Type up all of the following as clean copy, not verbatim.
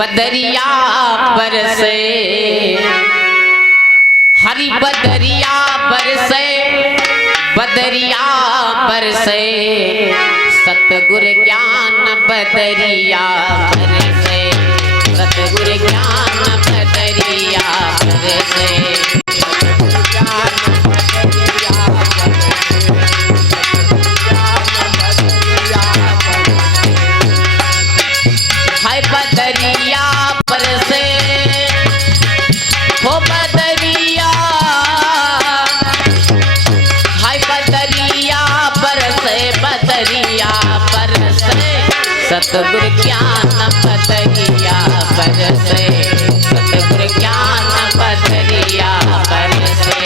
बदरिया बरसे, हरि बदरिया बरसे, बदरिया बरसे, सतगुर ज्ञान बदरिया बरसे, सतगुर ज्ञान बदरिया बरसे। हाय बदरिया बरसे, हो बदरिया, हाय बदरिया बरसे, बदरिया बरसे, सतगुर ज्ञान बदरिया बरसे, सतगुर ज्ञान बदरिया बरसे।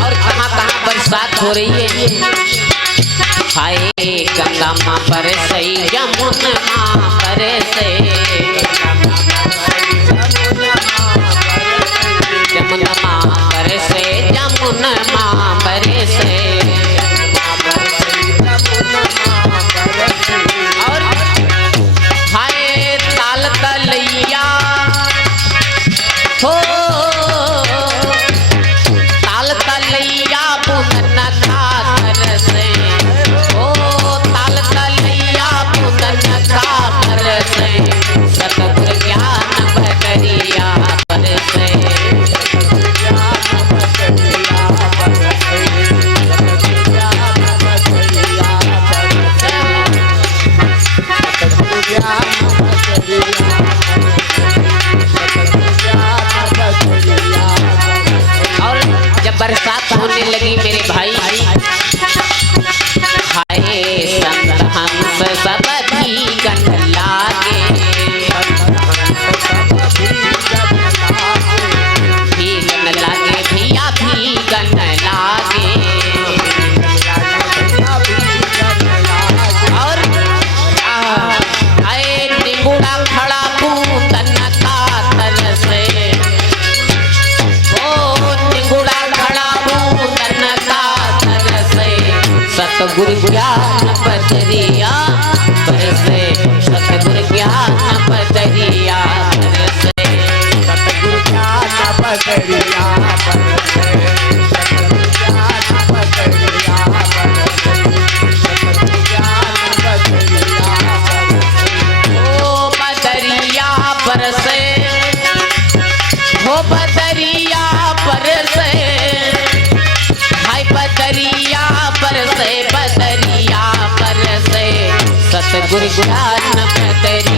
और कहाँ कहाँ बरसात हो रही है। हाय गंगा माँ बरसे, यमुना माँ बरसे, यमुना माँ बरसे, यमुना माँ बरसे। और हाय ताल तलैया हो, ताल तलैया बुनन का बरसे, ओ ताल तलैया बुनन का बरसे, सतगुर ज्ञान बदरिया बरसे। और जब बरसात होने लगी मेरे भाई, हाय संत हंस सब भीगन लागे, भीगन लागे भिया भीगन लागे। और हाय निगुड़ा खड़ा बूंदन का तरसे, सतगुर ज्ञान बदरिया बरसे, सतगुर ज्ञान बदरिया बरसे, सतगुर ज्ञान बदरिया बरसे, सतगुर ज्ञान बदरिया बरसे, सतगुर ज्ञान बदरिया बरसे। ओ बदरिया बरसे, हो बदरिया बरसे, हाय बदरिया बरसे, बदरिया बरसे, सतगुर ज्ञान बदरिया